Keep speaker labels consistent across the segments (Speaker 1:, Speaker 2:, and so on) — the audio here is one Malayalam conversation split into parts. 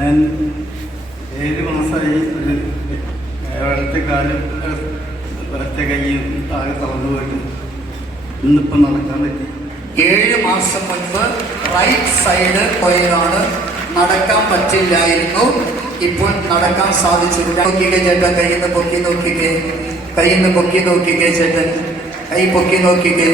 Speaker 1: ഞാൻ ഏഴ് മാസമായി ഒരു ഇടത്തെ കാലും ഇടത്തെ കൈയും താഴെ തളർന്നു പോയിട്ട് ഇന്നിപ്പം നടക്കാൻ പറ്റി.
Speaker 2: ഏഴ് മാസം മുൻപ് റൈറ്റ് സൈഡ് പോയതാണ് നടക്കാൻ പറ്റില്ലായിരുന്നു. ഇപ്പോൾ നടക്കാൻ സാധിച്ചില്ല നോക്കിക്കേ ചേട്ടൻ കയ്യിൽ നിന്ന് പൊക്കി നോക്കിക്കേ കയ്യിൽ നിന്ന് പൊക്കി നോക്കിക്കേ ചേട്ടൻ കൈ പൊക്കി നോക്കിക്കേ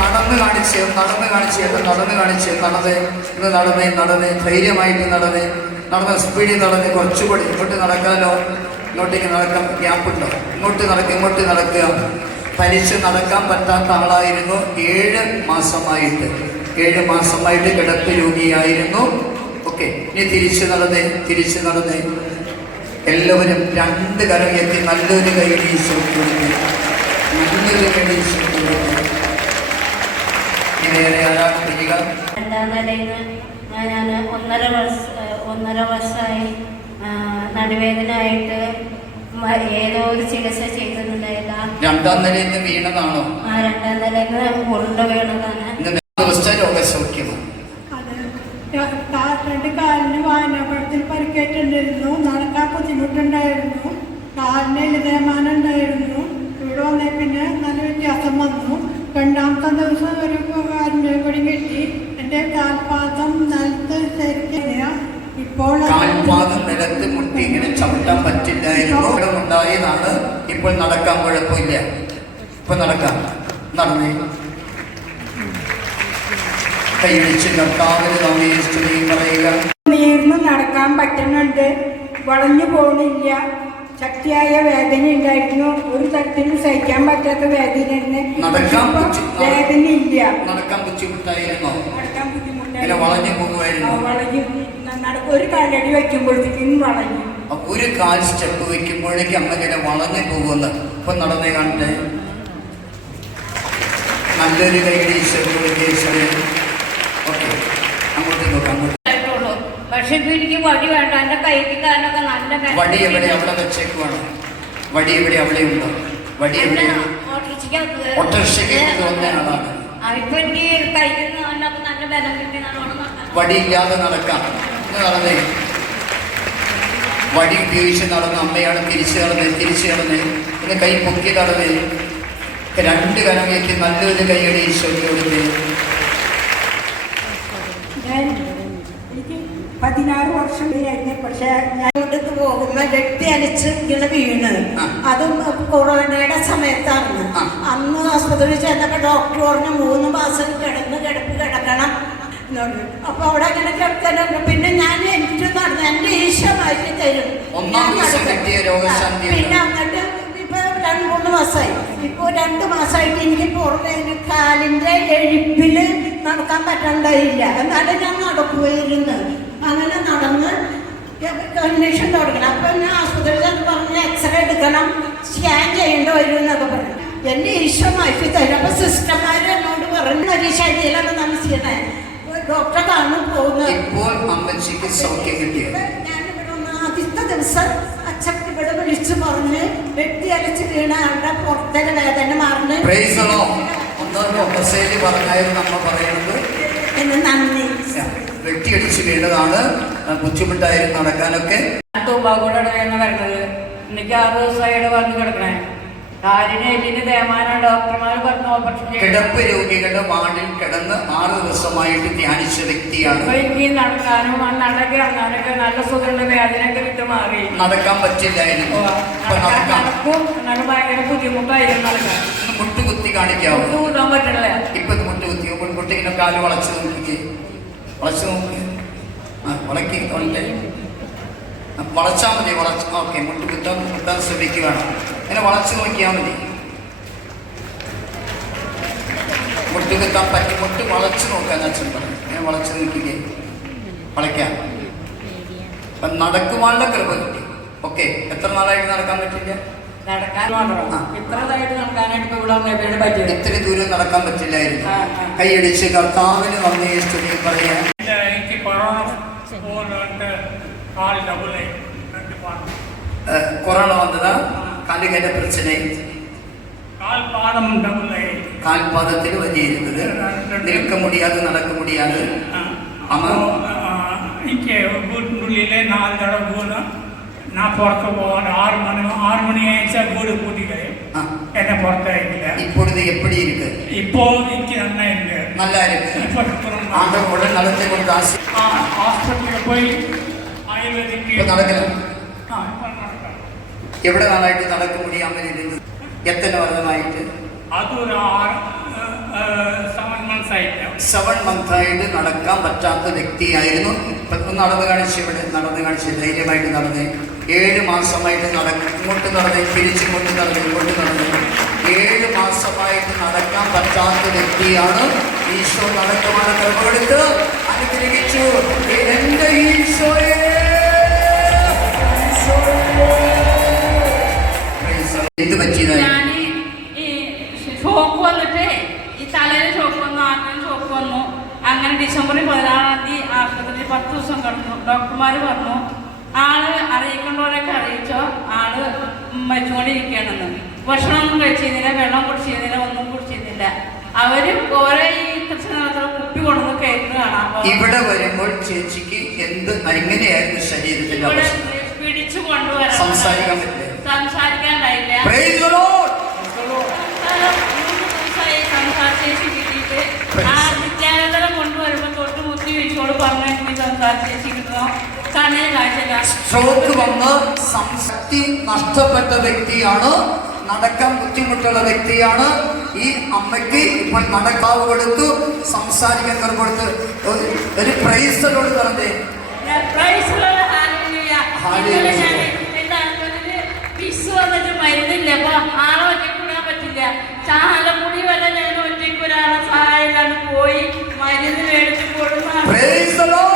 Speaker 2: നടന്ന് കാണിച്ച് നടന്ന് കാണിച്ച് നടന്ന് കാണിച്ച് നടന്ന് ഇന്ന് നടന്നേ നടന്നേ ധൈര്യമായിട്ട് നടന്നേ നടന്ന് സ്പീഡിൽ നടന്ന് കുറച്ചുകൂടി ഇങ്ങോട്ട് നടക്കാനോ ഇങ്ങോട്ടേക്ക് നടക്കാൻ ഗ്യാപ്പുണ്ടോ ഇങ്ങോട്ട് നടക്കുക ഇങ്ങോട്ട് നടക്കുക തനിച്ച് നടക്കാൻ പറ്റാത്ത ആളായിരുന്നു. ഏഴ് മാസമായിട്ട് ഏഴ് മാസമായിട്ട് കിടപ്പ് രോഗിയായിരുന്നു. ഓക്കെ ഇനി തിരിച്ച് നടന്നേ തിരിച്ച് നടന്നേ എല്ലാവരും രണ്ട് കരം നല്ലൊരു കൈ കൊടുക്കുക
Speaker 3: രണ്ടാം നിലയിൽ ഞാൻ ഒന്നര വർഷ ഒന്നര വർഷമായി നടുവേദനയായിട്ട് ഏതോ ഒരു ചികിത്സ ചെയ്തിട്ടുണ്ടായില്ല
Speaker 2: രണ്ടാം നിലയിൽ നിന്ന് വീണതാണോ?
Speaker 3: ആ രണ്ടാം നിലയിൽ നിന്ന് ഉരുണ്ട വീണതാണ്
Speaker 4: രണ്ട് കാലിന് വായനാപടത്തിൽ പരിക്കേറ്റുണ്ടായിരുന്നു നടക്കാൻ ബുദ്ധിമുട്ടുണ്ടായിരുന്നു. കാലിന് തേമാനം ഉണ്ടായിരുന്നു. വന്നേ പിന്നെ നല്ല വ്യത്യാസം വന്നു. രണ്ടാമത്തെ ദിവസം ഒരു കൂടി കെട്ടി എന്റെ കാൽപാദം നിലത്ത് ശരിക്കില്ല. ഇപ്പോൾ
Speaker 2: കാൽപാദം നിലത്ത് മുട്ടി ഇങ്ങനെ ചവിട്ടാൻ പറ്റില്ലായിരുന്നു ഉണ്ടായതാണ് ഇപ്പോൾ നടക്കാൻ കുഴപ്പമില്ല. ഇപ്പൊ നടക്കാം. നടന്നേ. കൈയടിച്ച് കർത്താവിന് നമ്മെ സ്തുതി പറയുക.
Speaker 4: നീർന്ന് നടക്കാൻ പറ്റുന്നുണ്ട്. വളഞ്ഞു പോണില്ല. ശക്തിയായ വേദന ഉണ്ടായിരുന്നു. ഒരു തരത്തിലും സഹിക്കാൻ പറ്റാത്ത വേദനയായിരുന്നു.
Speaker 2: നടക്കാൻ
Speaker 4: വേദന ഇല്ല
Speaker 2: നടക്കാൻ ബുദ്ധിമുട്ടായിരുന്നോ?
Speaker 4: നടക്കാൻ ബുദ്ധിമുട്ടായിരുന്നു.
Speaker 2: വളഞ്ഞു പോകുമായിരുന്നു.
Speaker 4: വളഞ്ഞു ഒരു കാലടി വയ്ക്കുമ്പോഴത്തേക്കും വളഞ്ഞു.
Speaker 2: ഒരു കാൽ സ്റ്റെപ്പ് വെക്കുമ്പോഴേക്കും അമ്മ ഇങ്ങനെ വളഞ്ഞു പോകുന്നു ഇപ്പൊ നടന്നേ കാണട്ടെ. നല്ലൊരു കൈയുടെ ഈശ്വരൻ ഓക്കെ അങ്ങോട്ട് നോക്കാം അങ്ങോട്ട്
Speaker 3: ആയിട്ടുള്ളൂ പക്ഷെ ഇപ്പൊ എനിക്ക് വടി വേണ്ട എന്റെ കൈക്ക് കാലൊക്കെ നല്ല
Speaker 2: വടി എവിടെ അവിടെ വെച്ചേക്കുവാണ് വടി എവിടെ അവിടെ ഉണ്ടോ വടി എവിടെ ഓട്ടോറിക്ഷയ്ക്ക് തോന്നുന്ന ആളാണ്. വടിയില്ലാതെ നടക്കാം. നടന്നേ. വടി ഉപയോഗിച്ച് നടന്ന അമ്മയാണ് തിരിച്ചു നടന്നേ തിരിച്ചു നടന്നേ. പിന്നെ കൈ പൊക്കി നടന്നേ. രണ്ട് കരമേക്ക് നല്ലൊരു കൈയടി ഈശ്വരിയോടുത്തേ
Speaker 4: ഞാൻ എനിക്ക് പതിനാറ് വർഷം കഴിഞ്ഞ് പക്ഷെ ഞാൻ
Speaker 5: ഇവിടുന്ന് പോകുമ്പോ വ്യക്തി അലിച്ച് ഇങ്ങനെ വീണ്. അതും കൊറോണയുടെ സമയത്താണ് അന്ന് ആസ്പത്രിയിൽ ചെന്നപ്പോ ഡോക്ടർ പറഞ്ഞു മൂന്ന് മാസം കിടന്ന് കിടപ്പ് കിടക്കണം എന്ന് പറഞ്ഞു. അപ്പൊ അവിടെ അങ്ങനെ കിടക്കലുണ്ട് പിന്നെ ഞാൻ എനിക്ക് നടന്നു എന്റെ ഈശ്വരമായി തരും. പിന്നെ അങ്ങോട്ട് ഇപ്പൊ രണ്ട് മൂന്ന് മാസമായി ഇപ്പൊ രണ്ട് മാസമായിട്ട് എനിക്ക് പുറമേ കാലിന്റെ എഴുപ്പിൽ നടക്കാൻ പറ്റണ്ടായില്ല. എന്നാലും നടക്കുമായിരുന്നു അങ്ങനെ നടന്ന് കണ്ടീഷൻ തുടങ്ങണം. അപ്പൊ എന്നെ ആശുപത്രിയിൽ പറഞ്ഞ് എക്സ്റേ എടുക്കണം സ്കാൻ ചെയ്യേണ്ടി വരും എന്നൊക്കെ പറഞ്ഞു. എന്നെ ഈശോ മാറ്റി തരും. അപ്പൊ സിസ്റ്റർമാർ എന്നോട് പറഞ്ഞു ഒരു ശരീരമൊക്കെ നമസ്കരണേ ഡോക്ടറെ കാണും പോകുന്നത്.
Speaker 2: ഇപ്പോൾ അമ്മച്ചിക്ക് സൗഖ്യം കിട്ടിയത്
Speaker 5: ഞാനിവിടെ വന്ന് ആദ്യത്തെ ദിവസം അച്ഛൻ ഇവിടെ വിളിച്ചു പറഞ്ഞ് വെട്ടി അരച്ച് വീണ ആളുടെ പുറത്തെ വേദന
Speaker 2: മാറിന്. പറഞ്ഞായിരുന്നു നമ്മൾ പറയുന്നത്.
Speaker 5: എന്ന് നന്ദി.
Speaker 2: വെട്ടിയടിച്ച് വീണതാണ്. ബുദ്ധിമുട്ടായിരുന്നു നടക്കാനൊക്കെ.
Speaker 6: തൂമ്പാക്കൂടാണ് ഞങ്ങൾ വരുന്നത് എനിക്ക് ആറ് ദിവസമായിട്ട് വന്ന് കിടക്കണേ. കാലിന് എല്ലിന് തേമാനം ഡോക്ടർമാർ പറഞ്ഞു ഓപ്പറേഷൻ
Speaker 2: കിടപ്പ് രോഗികളുടെ വാർഡിൽ കിടന്ന് ആറ് ദിവസമായിട്ട് ധ്യാനിച്ച വ്യക്തിയാണ്.
Speaker 6: അപ്പൊ എനിക്ക് നടക്കാനും ആ നടക്ക് ഇറങ്ങാനൊക്കെ നല്ല സുഖമുള്ള വേദനയൊക്കെ വിട്ട് മാറി.
Speaker 2: നടക്കാൻ പറ്റില്ലായിരുന്നു നടക്കാം.
Speaker 6: നടക്കും. എന്നാലും ഭയങ്കര ബുദ്ധിമുട്ടായിരുന്നു നടക്കാൻ.
Speaker 2: മുട്ടുകുത്തി കാണിക്കാവോ?
Speaker 6: പറ്റണില്ല
Speaker 2: ഇപ്പൊ ഇത് മുട്ടുകുത്തി കാലു ഇങ്ങനെ കാൽ വളച്ചു നോക്കിക്കേ. വളച്ച് നോക്കി ആ വളക്കി വളച്ചാൽ മതി വളച്ച്. ഓക്കെ മുട്ട് കുത്താൻ കുത്താൻ ശ്രമിക്കുകയാണ്. അങ്ങനെ വളച്ച് നോക്കിയാൽ മതി. മുട്ട് കുത്താൻ പറ്റി മുട്ട് വളച്ച് നോക്കാൻ അച്ഛൻ പറഞ്ഞു. ഇങ്ങനെ വളച്ച് നോക്കിക്കേ. വളയ്ക്കാം. അപ്പൊ നടക്കുവാനുള്ള കൃപ കിട്ടി. ഓക്കെ എത്ര നാളായിട്ട് നടക്കാൻ പറ്റില്ല? ഇത്ര ദൂരം നടക്കാൻ പറ്റില്ലായിരുന്നു. കൈയടിച്ച് കർത്താവിന് നന്ദി സ്തുതി പറയാൻ.
Speaker 7: கொரோனா
Speaker 2: வந்ததா? காலுக்கு என்ன பிரச்சனை.
Speaker 7: கால் பாதம்
Speaker 2: கால் பாதத்தில் வலி இருந்தது நிற்க
Speaker 7: முடியாது நடக்க முடியாது. ஆமாம் இங்கே வீட்டுள்ளே நாலு தடவை போதும் நான் பிறக்க போவேன் ஆறு மணி ஆறு மணி ஆயிடுச்சா வீடு
Speaker 2: கூட்டிக்கிறேன்
Speaker 7: എന്നെ പുറത്തായില്ല
Speaker 2: இப்பொழுது எப்படி இருக்கு
Speaker 7: ഇപ്പോ എനിക്ക് നന്നായിട്ടുണ്ട്.
Speaker 2: நல்லா இருக்கு
Speaker 7: ആശുപത്രിയിൽ പോയി ആയുർവേദിക്ക്. இப்ப
Speaker 2: എവിടെ നാളായിട്ട് നടക്ക ഇരുന്നത് എത്ര വർഷമായിട്ട്?
Speaker 7: അത് ഒരു ആറ് സെവൻ
Speaker 2: മന്തായിട്ട് നടക്കാൻ പറ്റാത്ത വ്യക്തിയായിരുന്നു. നടന്നു കാണിച്ച് ഇവിടെ നടന്ന് കാണിച്ച് ധൈര്യമായിട്ട് നടന്ന് ഏഴ് മാസമായിട്ട് നട ഇങ്ങോട്ട് നടന്ന് തിരിച്ചിങ്ങോട്ട് നടന്ന് ഇങ്ങോട്ട് നടന്ന് ഏഴ് മാസമായിട്ട് നടക്കാൻ പറ്റാത്ത വ്യക്തിയാണ് ഈശോ നടക്കുവാണ് കൃപ അനുഗ്രഹിച്ചു. എന്റെ ഈശോയെ. എന്ത് പറ്റിയതായി
Speaker 8: ഞാൻ ഈ ഷോക്ക് വന്നിട്ട് ഈ തലയിൽ ഷോക്ക് വന്നു ആദ്യം ഷോക്ക് വന്നു അങ്ങനെ ഡിസംബർ പതിനാറാം തീയതി ആശുപത്രിയിൽ പത്ത് ദിവസം കിടന്നു ഡോക്ടർമാർ പറഞ്ഞു ആൾ അറിയിക്കേണ്ടവരൊക്കെ അറിയിച്ചോ ആൾ മരിച്ചുകൊണ്ടിരിക്കുകയാണെന്ന് ഭക്ഷണമൊന്നും കഴിച്ചിരുന്നില്ല വെള്ളം കുടിച്ചിരുന്നില്ല ഒന്നും കുടിച്ചിരുന്നില്ല അവർ ഓരോ ഈ കൃഷ്ണനാഥം കുപ്പി കൊണ്ടുവന്ന് കയറ്റുന്ന കാണാം
Speaker 2: ഇവിടെ വരുമ്പോൾ ചേച്ചിക്ക് എന്ത് എങ്ങനെയായിരുന്നു ശരീരത്തിന്റെ അവസ്ഥ
Speaker 8: പിടിച്ചു കൊണ്ടുവരാൻ
Speaker 2: സംസാരിക്കാൻ പറ്റില്ല
Speaker 8: സംസാരിക്കാണ്ടായില്ല
Speaker 2: സ്ട്രോക്ക് വന്ന് സംശക്തി നഷ്ടപ്പെട്ട വ്യക്തിയാണ് നടക്കാൻ ബുദ്ധിമുട്ടുള്ള വ്യക്തിയാണ്. ഈ അമ്മയ്ക്ക് ഇപ്പോൾ നടക്കാവ് കൊടുത്തു സംസാരിക്കാൻ കറ കൊടുത്ത്. ഒരു- പ്രൈസലോട് പറഞ്ഞേ.
Speaker 8: മരുന്നില്ല. അപ്പൊ ആളെ കൂടാൻ പറ്റില്ല. ചാലക്കുടി
Speaker 2: dolor.